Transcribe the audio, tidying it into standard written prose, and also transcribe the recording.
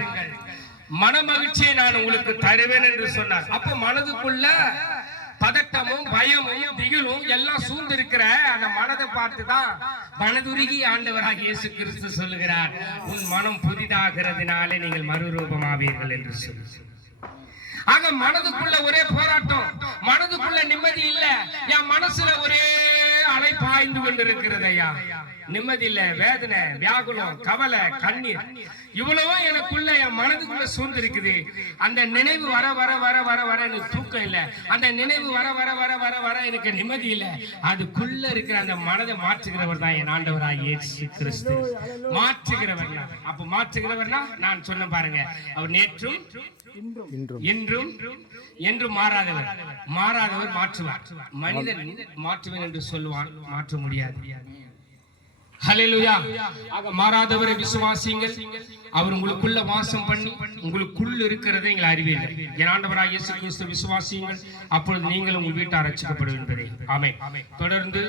மாறாதிருங்கள், மன மகிழ்ச்சியை நான் உங்களுக்கு தருவேன் என்று சொன்னார். அப்ப மனதுக்குள்ள பதட்டமும் பயமும் திகிலும் எல்லாம் சூழ்ந்திருக்கிற அந்த மனதை பார்த்துதான் மனதுருகி ஆண்டவராக இயேசு கிறிஸ்து சொல்லுகிறார், உன் மனம் புதிதாகிறதுனாலே நீங்கள் மறுரூபமாவீர்கள் என்று சொல்லி. ஆக மனதுக்குள்ள ஒரே போராட்டம், மனதுக்குள்ள நிம்மதி இல்ல, என் மனசுல ஒரே அலை பாய்ந்து கொண்டிருக்கிறது ஐயா. நிம்மதி இல்ல, வேதனை, வியாகுலம், கவலை, கண்ணீர் இவ்வளவோ எனக்குள்ள என் மனதுக்குள்ள சூழ்ந்திருக்குது. அந்த நினைவு வர வர வர வர வர எனக்கு தூக்கம் இல்லை, அந்த நினைவு வர வர வர வர வர எனக்கு நிம்மதி இல்லை. அதுக்குள்ள இருக்கிற அந்த மனதை மாற்றுகிறவர் தான் என் ஆண்டவராகிய இயேசு கிறிஸ்து. மாற்றுகிறவர். அப்ப மாற்றுகிறவர்னா நான் சொன்ன பாருங்க, அவர் நேற்றும் இன்றும் என்றும் மாறாதவர். மாறாதவர் மாற்றுவார். மனிதன் மாற்றுவேன் என்று சொல்லுவான், மாற்ற முடியாது. ஹல்லேலூயா. ஆக மாறாதவரை விசுவாசியுங்கள், அவர் உங்களுக்குள்ள வாசம் பண்ணி உங்களுக்குள்ள இருக்கிறதை நீங்கள் அறிவீர்கள். என் ஆண்டவராகிய இயேசு கிறிஸ்து விசுவாசியுங்கள், அப்பொழுது நீங்கள் உங்கள் வீட்டார் ரட்சிக்கப்படும் என்பதை. ஆமென். தொடர்ந்து